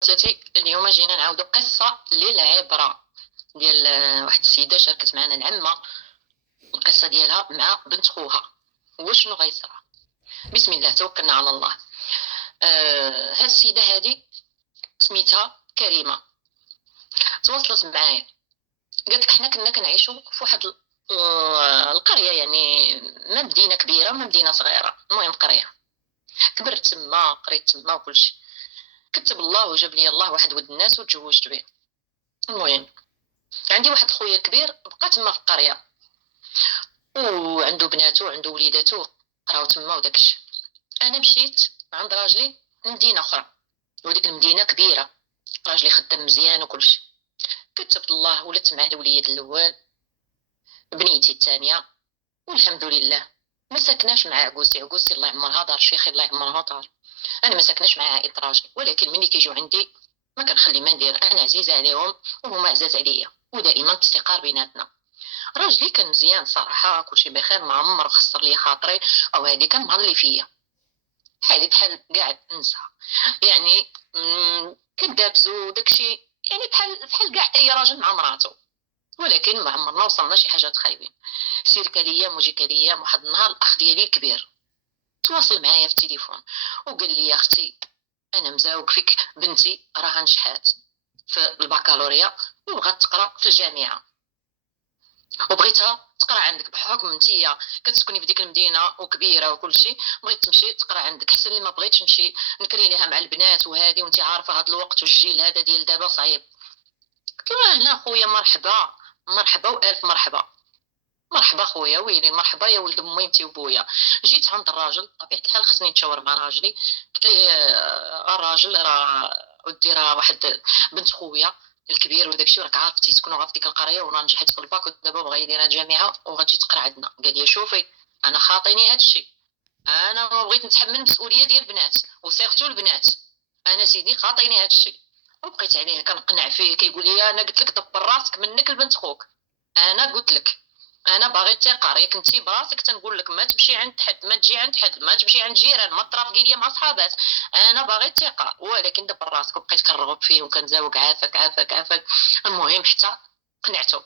خواتاتي، اليوم جينا نعاودو قصة للعبرة ديال واحد السيدة شاركت معنا العمة القصة ديالها مع بنت خوها. وشنو غيصرى؟ بسم الله توكلنا على الله. هاد السيدة هادي سميتها كريمة، تواصلت معايا قالت لك حنا كنا كنعيشو في واحد القرية، يعني ما مدينة كبيرة وما مدينة صغيرة، المهم قرية. كبرت تما، قريت تما وكلشي. كتب الله وجاب لي الله واحد ولد الناس وتزوجت به. المهم عندي واحد خويا كبير بقى تما في القريه، وعنده بناته وعنده وليداتو قراو تما وداكشي. انا مشيت عند راجلي لمدينه اخرى، وديك المدينه كبيره، راجلي خدام مزيان وكلشي. كتبت الله ولدت مع الوليد الاول، بنيتي الثانيه، والحمد لله. ما ساكناش مع عكوزي الله يعمرها دار، شيخي الله يعمرها دار. انا ما ساكناش مع عائله راجلي، ولكن ملي كيجيو عندي ما كنخلي ما ندير، انا عزيزه عليهم وهما عزاز عليا، ودائما الافتقار بيناتنا. راجلي كان مزيان صراحه، كلشي بخير، ما عمر خسر لي خاطري او هادي، كان مهلي فيا حالي بحال قاعد ننسى، يعني كدابزو داكشي، يعني بحال كاع اي راجل مع مراته. ولكن ما عمرنا وصلنا شي حاجات خايبين. سير كليام وجي كليام، واحد النهار الاخ ديالي الكبير تواصل معايا في التليفون وقال لي يا اختي انا مزاوق فيك، بنتي راها نجحات في البكالوريا وبغات تقرا في الجامعه، وبغيتها تقرا عندك بحكم انتيا كتسكني في ديك المدينه وكبيره وكل شيء، بغيت تمشي تقرا عندك حسن لي ما بغيتش نمشي نكري ليها مع البنات وهذه، وانت عارفه هذا الوقت والجيل هذا ديال دابا صعيب. قلت له لا خويا، مرحبا مرحبا والف مرحبا. مرحبا خويا، ويلي مرحبا يا ولد امي انت وبويا. جيت عند الراجل بطبيعه الحال خصني نتشاور مع راجلي. قلت ليه الراجل راه ودي راه واحد بنت خويا الكبير وداكشي، راك عارف تيسكنوا في ديك القريه، وانا نجحت في الباك ودابا بغا يدير الجامعه وغتجي تقرا عندنا. قال لي شوفي انا خاطيني هادشي، انا ما بغيت نتحمل مسؤوليه ديال البنات وسيرتو البنات، انا سيدي خاطيني هادشي. وبقيت عليه كنقنع فيه، كيقول لي انا قلت لك دبر راسك منك لبنت خوك، انا قلت لك انا باغي تيقار، ياك انتي براسك تنقول لك ما تمشي عند حد، ما تجي عند حد، ما تمشي عند جيران، ما ترافقي ليا مع صحابات، انا باغي تيقار. ولكن دبر راسك. وبقيت كنرغب فيه وكنزاوق عافاك عافاك عافاك. المهم حتى قنعته.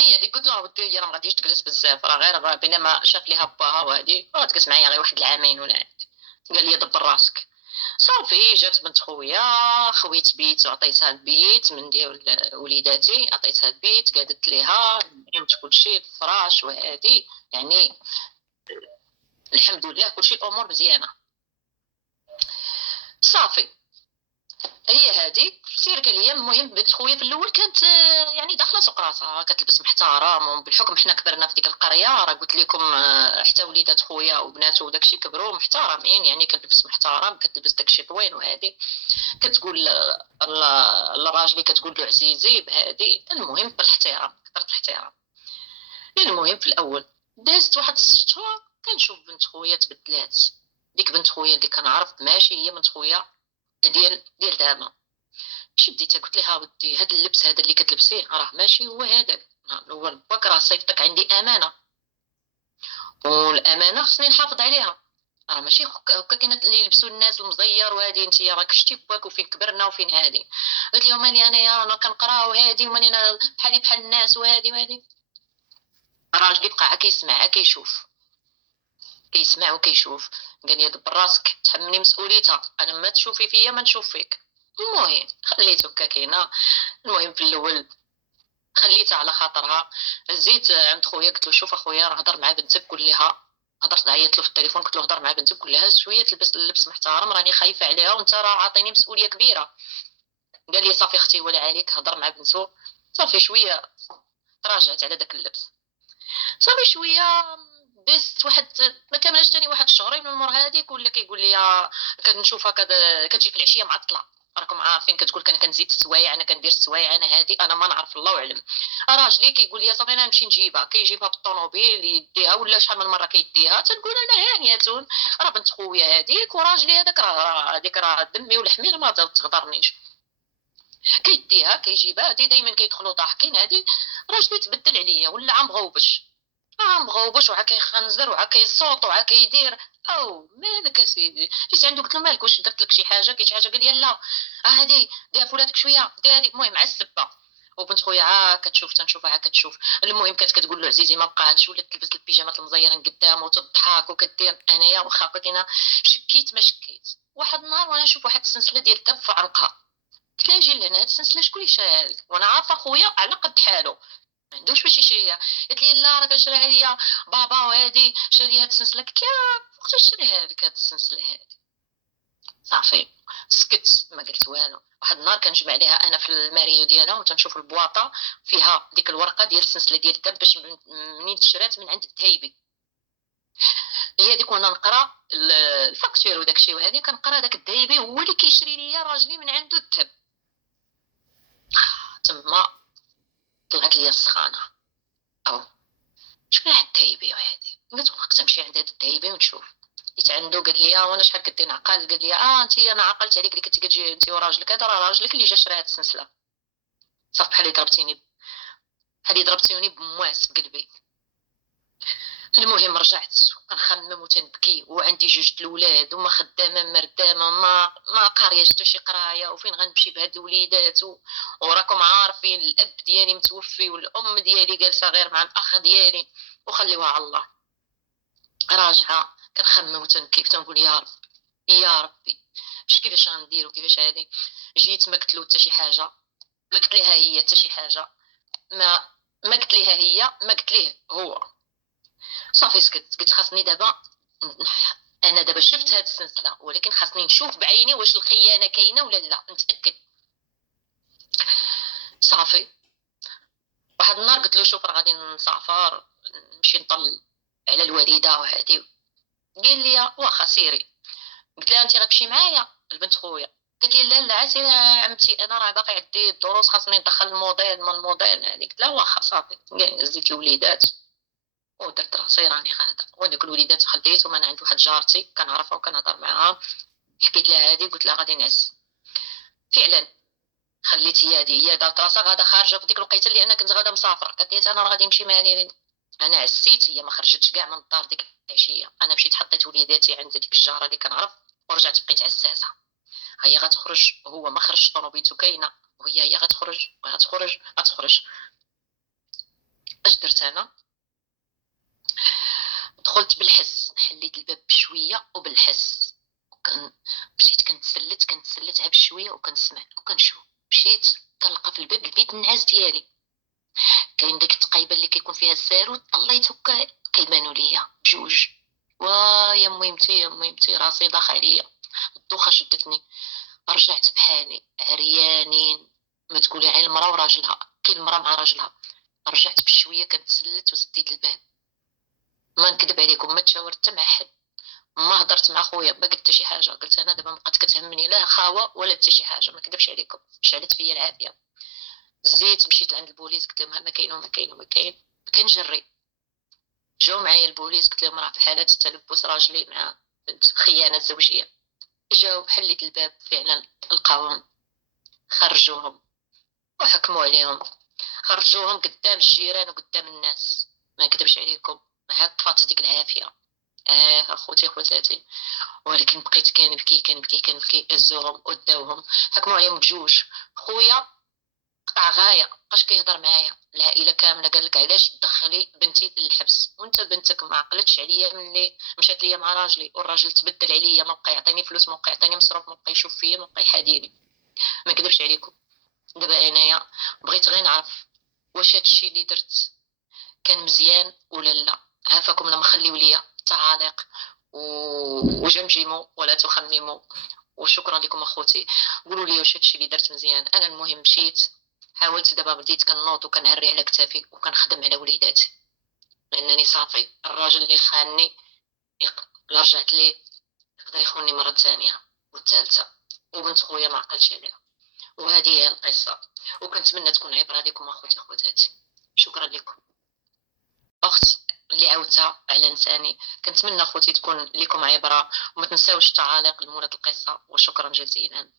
هي ديك قلت له ودي هي راه ما غاديش تجلس بزاف، راه غير بينما شاف ليها باها وهادي راه تجلس معايا غير واحد العامين ولا هادي. قال لي دبر راسك. صافي جات بنت خويا، خويت بيت وعطيتها البيت من ديال وليداتي، عطيتها البيت قعدت ليها، نعمت كلشي الفراش وهادي، يعني الحمد لله كلشي الامور مزيانه. صافي هي هذه سير قال لي. المهم بنت خويا في الاول كانت يعني داخله سوق راسها، كتلبس محترم، وبالحكم حنا كبرنا في ديك القريه، راه قلت لكم حتى وليدات خويا وبناته وداكشي كبروا محترمين، يعني كتلبس محترم، كتلبس داكشي طويل وهادي، كتقول لراجلي كتقول له عزيزي بهادي. المهم بالاحترام، كثرت الاحترام. المهم في الاول دازت واحد 6 شهور كنشوف بنت خويا تبدلات. ديك بنت خويا اللي كنعرف ماشي هي بنت خويا ديال دابا. شديتها قلت لها ودي هذا اللبس هذا اللي كتلبسيه راه ماشي هو هذاك، هو باك راه صيفطك عندي امانه، والامانه خصني نحافظ عليها، راه ماشي هكا كاين اللي يلبسوا الناس المزير وهادي، انت راك شتي باك وفين كبرنا وفين هادي. قلت لهم ماني انايا انا كنقرا وهادي، وماني انا بحالي بحال الناس وهادي وهادي. راجلي بقى كيسمع كيشوف، كيسمع وكيشوف. قال لي دبر راسك تحملي مسؤوليتها، انا ما تشوفي فيا ما نشوف فيك. المهم خليت هكا كاينه. المهم في الاول خليتها على خاطرها. زيت عند خويا قلت له شوف اخويا راه هضر مع بنتك قول لها، هضرت عيطت له في التليفون قلت له هضر مع بنتك قول لها شويه تلبس اللبس محترم، راني خايفه عليها وانت راه عاطيني مسؤوليه كبيره. قال لي صافي اختي ولا عليك، هضر مع بنته. صافي شويه تراجعت على داك اللبس. صافي شويه دزت واحد ما كاملاش ثاني واحد الشهرين من مور هذيك، ولا كيقول لي كنشوفها كتجي في العشيه معطله. راكم عارفين كتقول انا كنزيد السوايع، انا كندير السوايع، انا هادي انا ما نعرف الله اعلم. راجلي كيقول لي صافي انا نمشي نجيبها، كيجيبها بالطوموبيل يديها، ولا شحال من مره كيديها، تنقول انا هانيه راه بنت خويا هذيك، وراجلي هذاك راه هذيك راه دمي ولحمي ما تغدرنيش. كيديها كيجيبها، هادي دائما كيدخلوا ضاحكين هادي. راجلي تبدل عليا ولا عم غوبش، عم غوبش وعا كيخنزر وعا كيصوت وعا كيدير. او مالك اسيدي، جيت عنده قلت له مالك واش درت لك شي حاجه؟ كاين شي حاجه؟ قال لي لا هادي ديها فولادك شويه ديها هادي. المهم مع السبه. وبنت خويا كتشوف تنشوفها كتشوف. المهم كانت كتقول له عزيزي ما بقاتش، ولات تلبس البيجامات المزيرين قدامه وتضحك وكدير. انايا واخا بقينا شكيت ما شكيت. واحد النهار وانا نشوف واحد السلسله ديال الذهب في عنقها، قلت لها جي لهنا هاد السلسله شكون اللي شراها لك؟ وانا عارفه خويا على قد حاله ما عندوش باش يشريها. قالت لي لا راه كنشريها ليا بابا وهادي شري هاد السلسله. قلت لها وقتاش شريها لك هاد السلسله هادي؟ صافي سكت ما قلت والو. واحد النهار كنجمع عليها انا في الماريو ديالها وتنشوف البواطه فيها ديك الورقه ديال السلسله ديال الذهب باش منين تشرات من عند التهيبي هي ديك. وانا نقرا الفاكتور وداك الشيء وهذه كنقرا داك الذهيبي هو اللي كيشري ليا راجلي من عنده الذهب. تما طلعت ليا السخانه. او شكون هاد التهيبي وهادي؟ قلت وقت نمشي عند هاد التهيبي ونشوف. جيت عنده قال لي وانا شحال كنتي نعقل؟ قال لي انت انا عقلت عليك اللي كنتي كتجي انت وراجلك هذا راه راجلك اللي جا شرا هاد السلسله. صافي بحال اللي ضربتيني بمواس بقلبي. المهم رجعت وكنخمم وتنبكي وعندي جوج الولاد وما خدامه مردامه ما قاريه حتى شي قرايه وفين غنمشي بهاد الوليدات وراكم عارفين الاب ديالي متوفي والام ديالي جالسه غير مع الاخ ديالي وخليوها على الله. راجعه كنخمم وتنبكي وتنقول يا رب يا ربي كيفاش غندير وكيفاش هادي. جيت ما قلت له حتى شي حاجه، ما قلت لها هي حتى شي حاجه، ما قلت لها هي ما قلت ليه هو. صافي سكت. قلت خاصني دابا انا دابا شفت هاد السلسله ولكن خاصني نشوف بعيني واش الخيانه كاينه ولا لا نتاكد. صافي واحد النهار قلت له شوف راه غادي نسافر نمشي نطل على الوالده وهادي. قال لي واخا سيري. قلت لها انت غتمشي معايا البنت خويا؟ قالت لي لا لا عسير عمتي انا راه باقي عندي الدروس خاصني ندخل الموديل من الموديل هذيك. قلت لها واخا صافي. زيت الوليدات ودرت راسي راني غادا. ودوك الوليدات خديتهم انا عند واحد جارتي كنعرفها وكنهضر معاها. حكيت لها هادي قلت لها غادي نعس. فعلا خليت هي دارت راسها غادا خارجه في ديك الوقيته اللي انا كنت غادا مسافره. قالت لي انا راه غادي نمشي معايا. انا عسيت هي ما خرجتش كاع من الدار ديك العشيه. انا مشيت حطيت وليداتي عند ديك الجاره اللي كنعرف ورجعت بقيت عساسه. هي غتخرج هو ما خرجش طوموبيلته كاينه وهي غتخرج. اش درت انا؟ دخلت بالحس حليت الباب بشويه وبالحس مشيت كنتسلت عا بشويه وكنسمع وكنشوف. مشيت كنلقى في الباب البيت النعاس ديالي كاين ديك التقيبه اللي كيكون فيها الساروت طليت هكا كيبانوا ليا بجوج. يا ميمتي يا ميمتي راسي ضاخ عليا الدوخه شدتني. رجعت بحالي عريانين ما تقولي عين المراه وراجلها كاين المراه مع راجلها. رجعت بشويه كنتسلت وسديت الباب. ما نكذب عليكم ما تشاورت حتى مع حد ما هضرت مع خويا ما قلت حتى شي حاجه. قلت انا دابا بقات كتهمني لا خاوه ولا حتى شي حاجه ما كذبش عليكم شعلت فيا العافيه. زيت مشيت لعند البوليس قلت لهم ما كاين وما كاين وما كاين كنجري. جاو معايا البوليس قلت لهم راه في حاله تلبس راجلي مع خيانه زوجيه. جاو حليت الباب فعلا لقاوهم خرجوهم وحكموا عليهم. خرجوهم قدام الجيران وقدام الناس ما نكذبش عليكم. هاد طفات ديك العافيه. اخوتي خواتاتي. ولكن بقيت كنبكي هزوهم وداوهم حكموا عليهم بجوج. خويا قطع غايه بقاش كيهضر معايا. العائله كامله قال لك علاش تدخلي بنتي للحبس وانت بنتك ما عقلتش عليا ملي مشات ليا مع راجلي والراجل تبدل عليا ما بقى يعطيني فلوس ما بقى يعطيني مصروف ما بقى يشوف فيا ما بقى يحاديني. ما نكذبش عليكم دابا انايا بغيت غير نعرف واش هادشي اللي درت كان مزيان ولا لا. عافاكم لا مخليو ليا تعاليق وجمجموا ولا تخمموا. وشكرا لكم اخوتي قولوا لي واش هادشي اللي درت مزيان. انا المهم مشيت حاولت دابا بديت كنوض وكنعري على كتافي وكنخدم على وليداتي لانني صافي الراجل اللي خانني رجعت ليه يقدر يخونني مره ثانيه والثالثه وبنت خويا ما عقلش عليها. وهذه هي القصه وكنتمنى تكون عبره لكم اخوتي خواتاتي. شكرا لكم. اخت اللي عاودتها على لساني كنتمنى اخوتي تكون لكم عبره وما تنساوش التعاليق لمولات القصه وشكرا جزيلا.